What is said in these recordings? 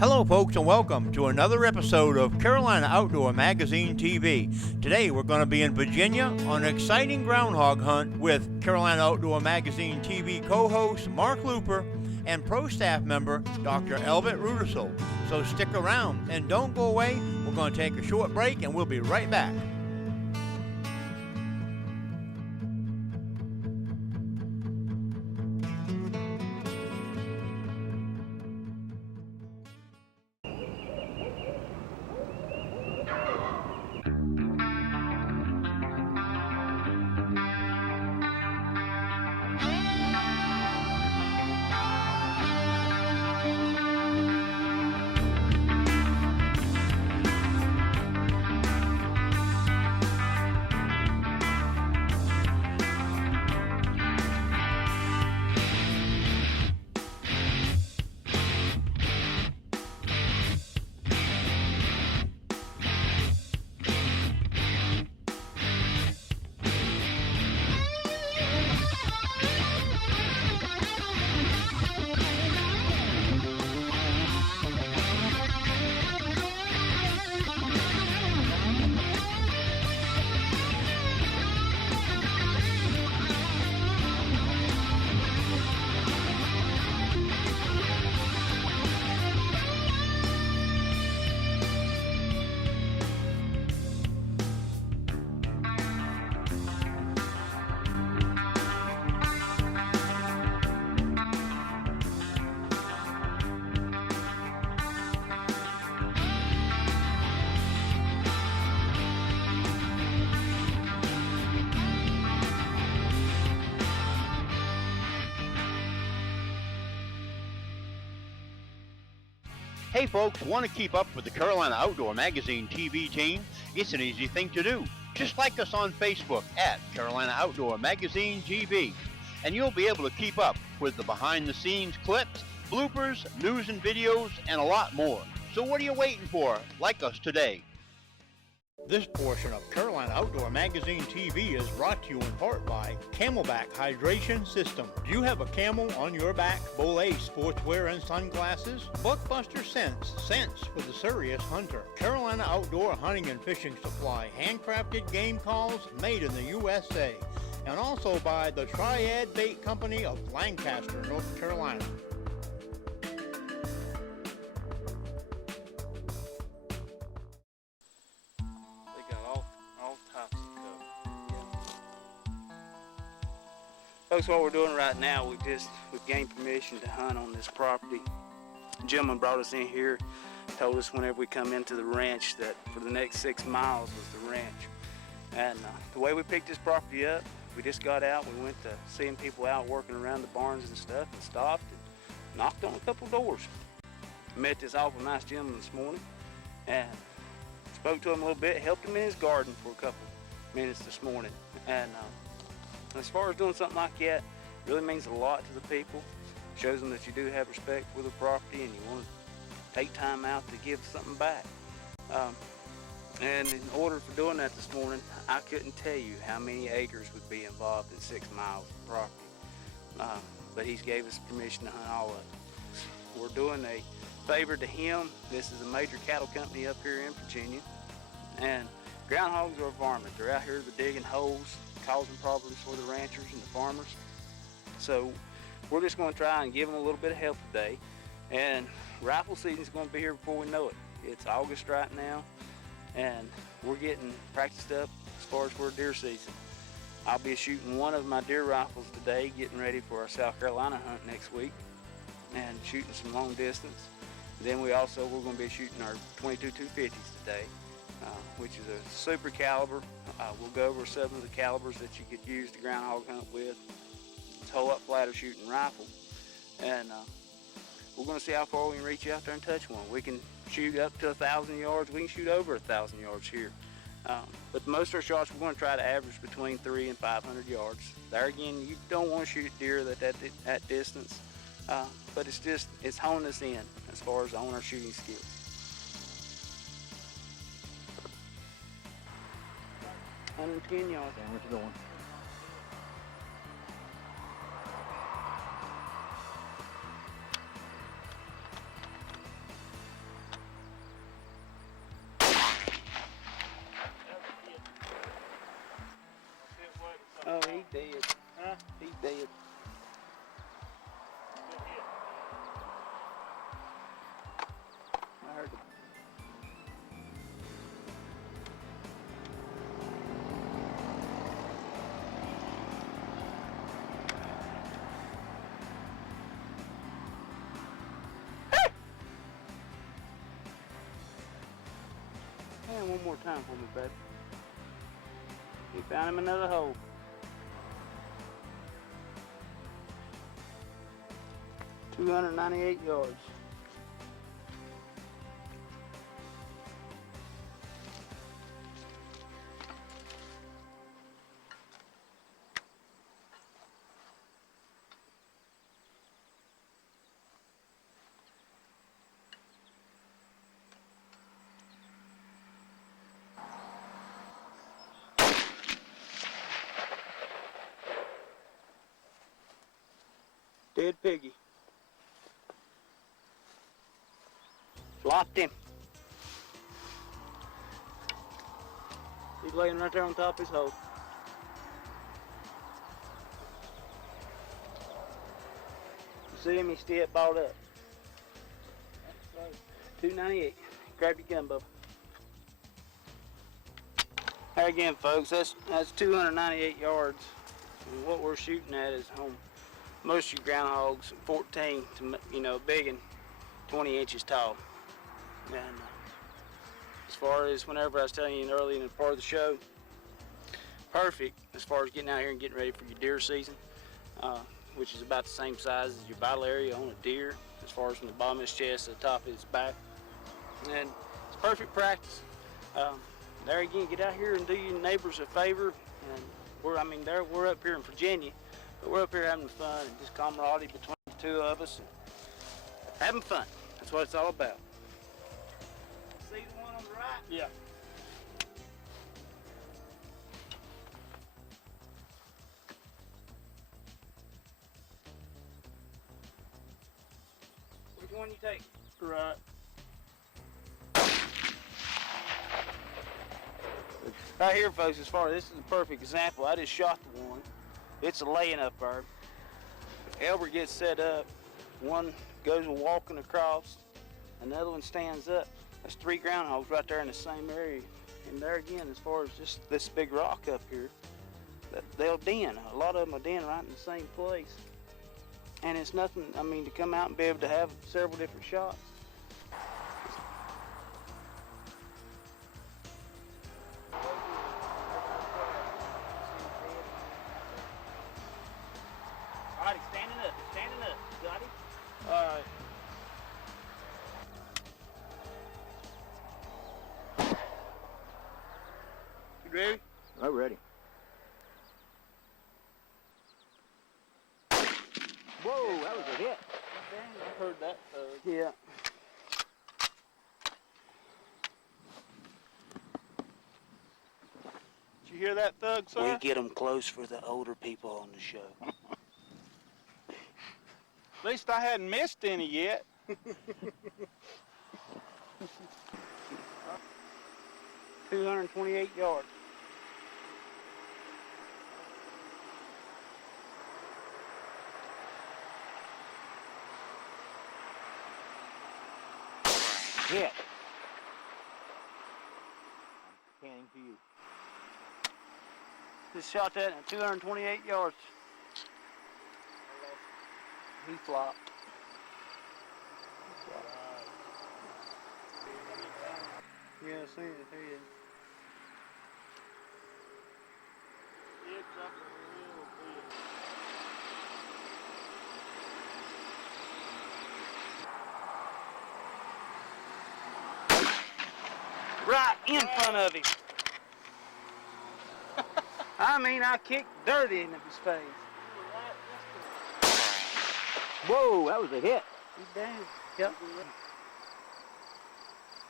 Hello folks and welcome to another episode of Carolina Outdoor Magazine TV. Today we're going to be in Virginia on an exciting groundhog hunt with Carolina Outdoor Magazine TV co-host Mark Looper and pro staff member Dr. Elbert Rudesill. So stick around and don't go away. We're going to take a short break and we'll be right back. Hey folks, want to keep up with the Carolina Outdoor Magazine TV team? It's an easy thing to do. Just like us on Facebook at Carolina Outdoor Magazine TV. And you'll be able to keep up with the behind the scenes clips, bloopers, news and videos, and a lot more. So what are you waiting for? Like us today. This portion of Carolina Outdoor Magazine TV is brought to you in part by Camelback Hydration System. Do you have a camel on your back? Bolay sportswear and sunglasses? Buckbuster scents for the serious hunter. Carolina Outdoor Hunting and Fishing Supply, handcrafted game calls made in the USA. And also by the Triad Bait Company of Lancaster, North Carolina. Folks, what we're doing right now, we've gained permission to hunt on this property. The gentleman brought us in here, told us whenever we come into the ranch that for the next 6 miles was the ranch. And the way we picked this property up, we just got out, we went to seeing people out working around the barns and stuff and stopped and knocked on a couple doors. Met this awful nice gentleman this morning and spoke to him a little bit, helped him in his garden for a couple minutes this morning. And as far as doing something like that, it really means a lot to the people. Shows them that you do have respect for the property and you want to take time out to give something back. And in order for doing that this morning, I couldn't tell you how many acres would be involved in 6 miles of property. But he's gave us permission to hunt all of it. We're doing a favor to him. This is a major cattle company up here in Virginia. And groundhogs are a varmint. They're out here digging holes, causing problems for the ranchers and the farmers. So we're just going to try and give them a little bit of help today. And rifle season is going to be here before we know it. It's August right now, and we're getting practiced up as far as for deer season. I'll be shooting one of my deer rifles today, getting ready for our South Carolina hunt next week, and shooting some long distance. Then we're going to be shooting our 22 250s today, which is a super caliber. We'll go over some of the calibers that you could use to groundhog hunt with. It's a whole lot flatter shooting rifle. And we're going to see how far we can reach out there and touch one. We can shoot up to 1,000 yards. We can shoot over 1,000 yards here. But most of our shots, we're going to try to average between 300 and 500 yards. There again, you don't want to shoot deer at distance. But it's honing us in as far as on our shooting skills. 110 yards. Where's it going? dead. Huh? He's dead. I heard him. And one more time for me, baby. We found him another hole. $298 yards. Dead piggy. Flopped him. He's laying right there on top of his hole. You see him? He's still balled up. $298. Grab your gun, Bubba. There again, folks, that's 298 yards. And what we're shooting at is on most of your groundhogs, 14 to, big and 20 inches tall. And as far as whenever I was telling you early in the part of the show, perfect as far as getting out here and getting ready for your deer season, which is about the same size as your vital area on a deer, as far as from the bottom of his chest to the top of his back. And it's perfect practice. There again, get out here and do your neighbors a favor. And we're up here in Virginia, but we're up here having fun and just camaraderie between the two of us and having fun. That's what it's all about. See the one on the right? Yeah. Which one you take? Right. Right here, folks, this is a perfect example. I just shot the one. It's a laying up bird. Elbert gets set up. One goes walking across. Another one stands up. That's 3 groundhogs right there in the same area. And there again, as far as just this big rock up here, they'll den. A lot of them will den right in the same place. And it's nothing, to come out and be able to have several different shots. Alright, standing up, got him? Alright. You ready? I'm ready. Whoa, that was a hit. I heard that. Yeah. Did you hear that thug, sir? We get them close for the older people on the show. At least I hadn't missed any yet. 228 yards. Hit. Canning to you. Just shot that at 228 yards. He flopped. Yeah, I seen it. There you It's up a little bit. right in front of him. I kicked dirt into his face. Whoa, that was a hit. He's down. Yep.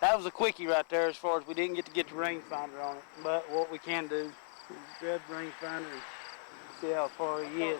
That was a quickie right there as far as we didn't get the rangefinder on it. But what we can do is grab the rangefinder and see how far he is.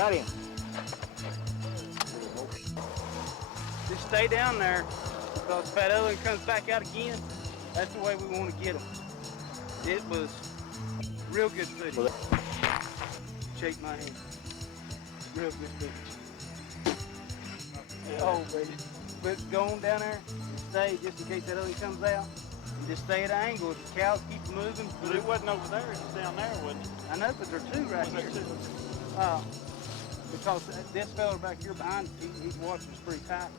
Got him. Just stay down there, because if that other one comes back out again, that's the way we want to get him. It was real good footage. Shake my hand. Real good footage. Oh, baby. But go on down there and stay, just in case that other one comes out. And just stay at an angle. If the cows keep moving. But it wasn't over there, it was down there, wasn't it? I know, but there are two right Was there here. two? Because this fella back here behind us, he's watching us pretty tight.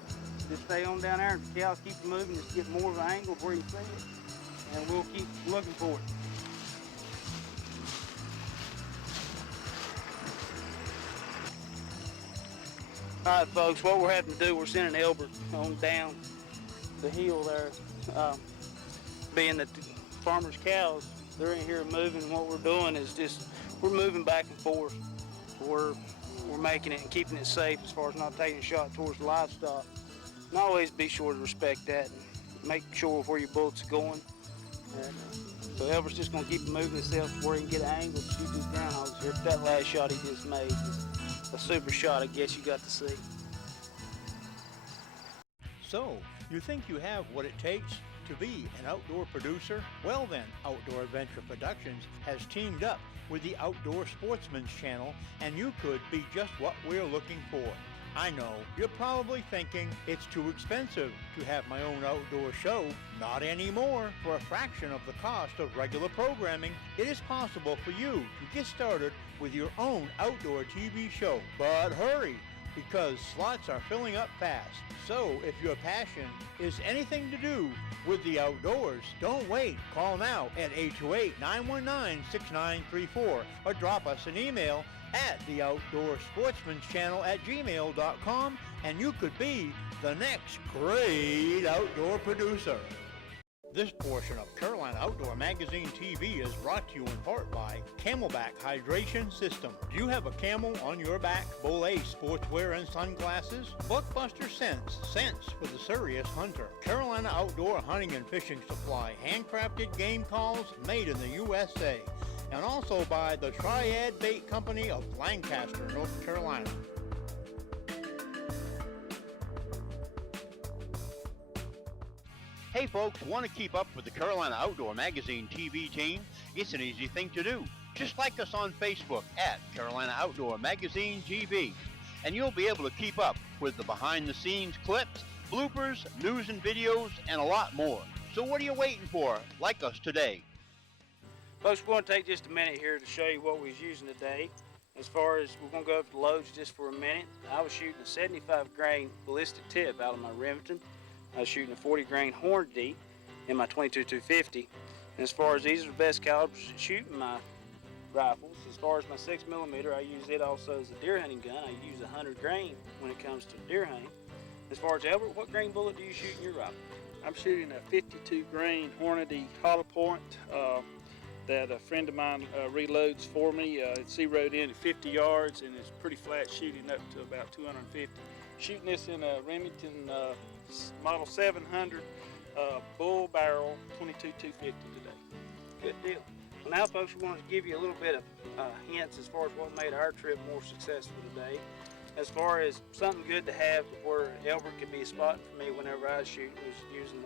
Just stay on down there. If the cows keep moving, just get more of an angle where you see it. And we'll keep looking for it. All right, folks, what we're having to do, we're sending Elbert on down the hill there. Being that the farmers' cows, they're in here moving, what we're doing is just, we're moving back and forth. We're making it and keeping it safe as far as not taking a shot towards the livestock. And always be sure to respect that and make sure where your bullet's going. And, so Elbert's just gonna keep moving himself to where he can get an angle to shoot these groundhogs here. That last shot he just made was a super shot, I guess you got to see. So, you think you have what it takes to be an outdoor producer? Well then, Outdoor Adventure Productions has teamed up with the Outdoor Sportsmen's channel, and you could be just what we're looking for. I know, you're probably thinking it's too expensive to have my own outdoor show. Not anymore. For a fraction of the cost of regular programming, it is possible for you to get started with your own outdoor TV show. But hurry, because slots are filling up fast. So if your passion is anything to do with the outdoors, don't wait. Call now at 828-919-6934 or drop us an email at the Outdoor Sportsman's Channel at gmail.com, and you could be the next great outdoor producer. This portion of Carolina Outdoor Magazine TV is brought to you in part by Camelback Hydration System. Do you have a camel on your back? Bolay sportswear and sunglasses? Buckbuster Scents, scents for the serious hunter. Carolina Outdoor Hunting and Fishing Supply, handcrafted game calls made in the USA. And also by the Triad Bait Company of Lancaster, North Carolina. Hey folks, want to keep up with the Carolina Outdoor Magazine TV team? It's an easy thing to do. Just like us on Facebook at Carolina Outdoor Magazine TV. And you'll be able to keep up with the behind-the-scenes clips, bloopers, news and videos, and a lot more. So what are you waiting for? Like us today. Folks, we're going to take just a minute here to show you what we was using today. As far as, we're going to go over the loads just for a minute. I was shooting a 75 grain ballistic tip out of my Remington. I was shooting a 40 grain horn deep in my 22-250. And as far as these are the best calibers to shoot in my rifles. As far as my 6mm, I use it also as a deer hunting gun. I use 100 grain when it comes to deer hunting. As far as Elbert, what grain bullet do you shoot in your rifle? I'm shooting a 52 grain Hornady hollow point that a friend of mine reloads for me. It's zeroed in at 50 yards and it's pretty flat shooting up to about 250. Shooting this in a Remington Model 700 bull barrel 22-250 today. Good deal. Well, now, folks, we wanted to give you a little bit of hints as far as what made our trip more successful today. As far as something good to have where Elbert could be a spot for me whenever I was shooting was using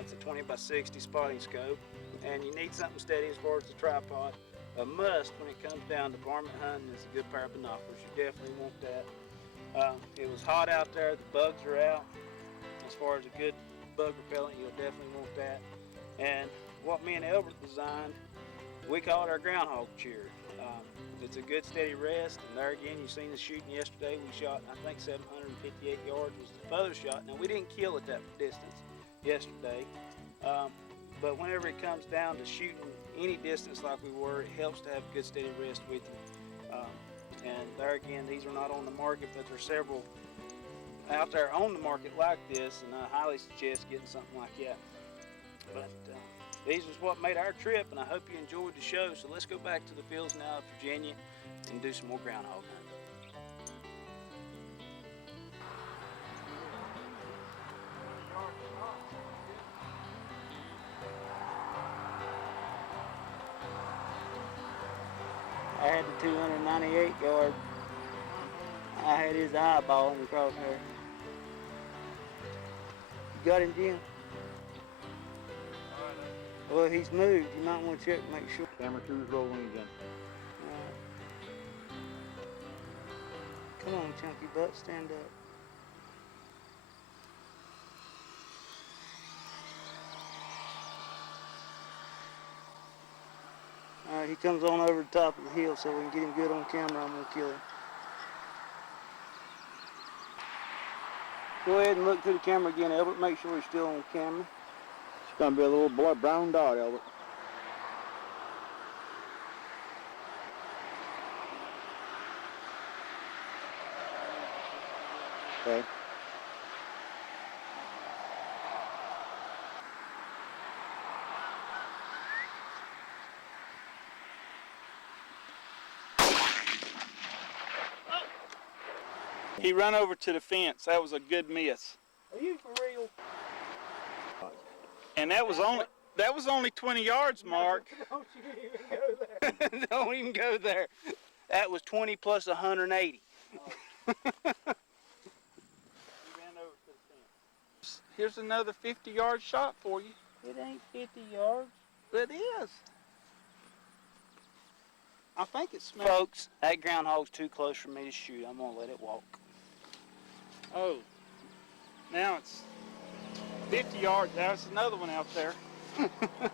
it's a 20x60 spotting scope. And you need something steady as far as the tripod. A must when it comes down to varmint hunting is a good pair of binoculars. You definitely want that. It was hot out there, the bugs are out. As far as a good bug repellent, you'll definitely want that. And what me and Elbert designed, we call it our groundhog cheer. It's a good steady rest, and there again, you've seen us shooting yesterday. We shot, I think 758 yards was the photo shot. Now, we didn't kill at that distance yesterday. But whenever it comes down to shooting any distance like we were, it helps to have a good steady rest with you. And there again, these are not on the market, but there's several out there on the market like this, and I highly suggest getting something like that. But these is what made our trip, and I hope you enjoyed the show. So let's go back to the fields now of Virginia and do some more groundhog hunting. I had the 298 yard I had his eyeball in the crosshair. You got him, Jim? Well, he's moved. You might want to check to make sure. Camera 2's rolling again. Come on, chunky butt, stand up. All right, he comes on over the top of the hill so we can get him good on camera. I'm gonna kill him. Go ahead and look through the camera again, Elbert. Make sure he's still on camera. It's gonna be a little brown dot, Elbert. Okay. He run over to the fence. That was a good miss. Are you for real? And that was only 20 yards, Mark. Don't you even go there. Don't even go there. That was 20 plus 180. He ran over to the fence. Here's another 50-yard shot for you. It ain't 50 yards. It is. I think it smells. Folks, that groundhog's too close for me to shoot. I'm gonna let it walk. Oh, now it's 50 yards. There's another one out there.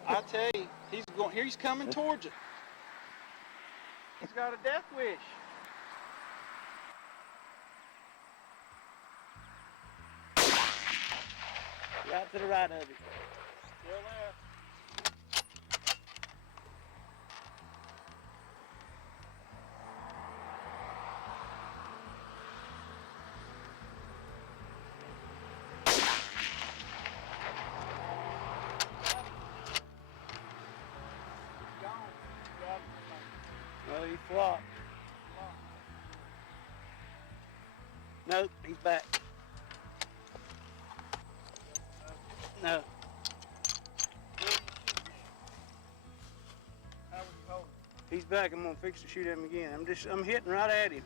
I tell you, he's going. Here he's coming towards you. He's got a death wish. Right to the right of it. Still there. Well, he flopped. Nope, he's back. No. He's back. I'm gonna fix to shoot him again. I'm hitting right at him.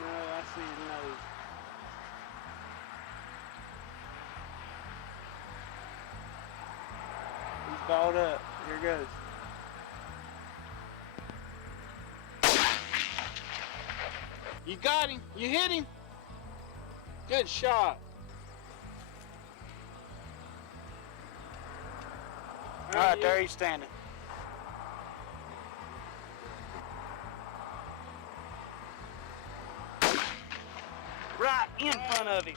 No, I see his nose. He's balled up. Here goes. You got him. You hit him. Good shot. All right, there he's standing. Right in front of him.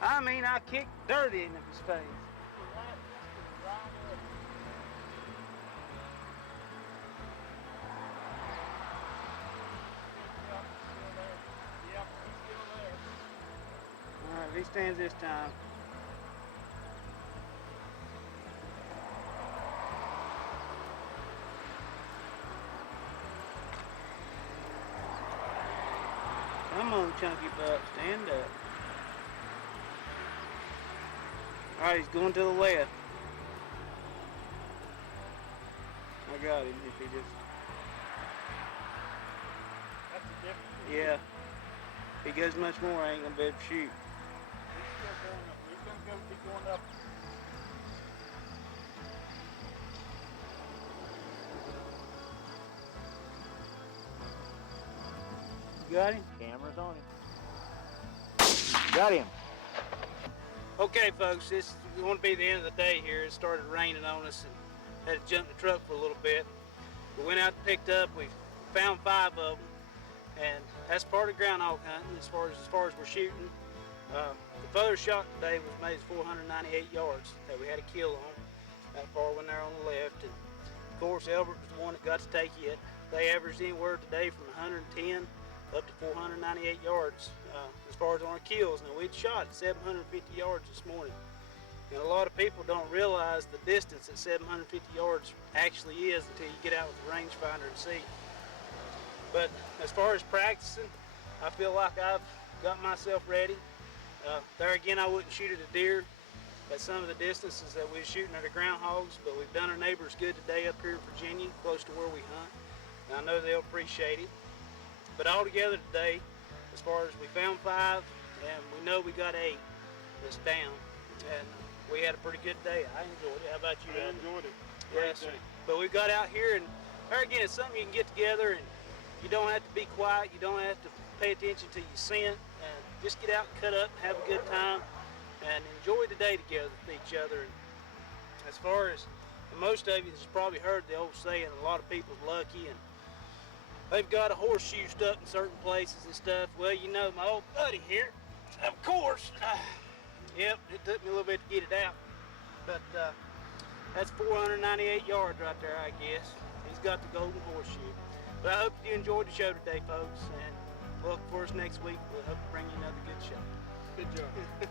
I mean, I kicked dirt into his face. All right, if he stands this time. Come on, chunky butt, stand up. All right, he's going to the left. I got him if he just... That's a different. Yeah. If he goes much more, I ain't gonna be able to shoot. He's gonna be going up. You got him? Camera's on him. Got him. Okay, folks, this is going to be the end of the day here. It started raining on us and had to jump the truck for a little bit. We went out and picked up. We found 5 of them, and that's part of groundhog hunting as far as we're shooting. The furthest shot today was made 498 yards that we had a kill on. That far one there on the left, and of course Elbert was the one that got to take it. They averaged anywhere today from 110 up to 498 yards as far as on our kills. Now we'd shot 750 yards this morning. And a lot of people don't realize the distance that 750 yards actually is until you get out with the rangefinder and see. But as far as practicing, I feel like I've got myself ready. There again, I wouldn't shoot at a deer at some of the distances that we were shooting at the groundhogs, but we've done our neighbors good today up here in Virginia, close to where we hunt. And I know they'll appreciate it. But all together today, as far as we found 5, and we know we got 8 that's down, and we had a pretty good day. I enjoyed it. How about you? I enjoyed it. Yes, sir. But we've got out here, and there again, it's something you can get together, and you don't have to be quiet. You don't have to pay attention to your scent, and just get out and cut up and have a good time and enjoy the day together with each other. And as far as most of you has probably heard the old saying, a lot of people's lucky and they've got a horseshoe stuck in certain places and stuff. Well, you know, my old buddy here, of course, yep, it took me a little bit to get it out, but that's 498 yards right there, I guess. He's got the golden horseshoe. But I hope you enjoyed the show today, folks, and look for us next week. We'll hope to bring you another good show. Good job.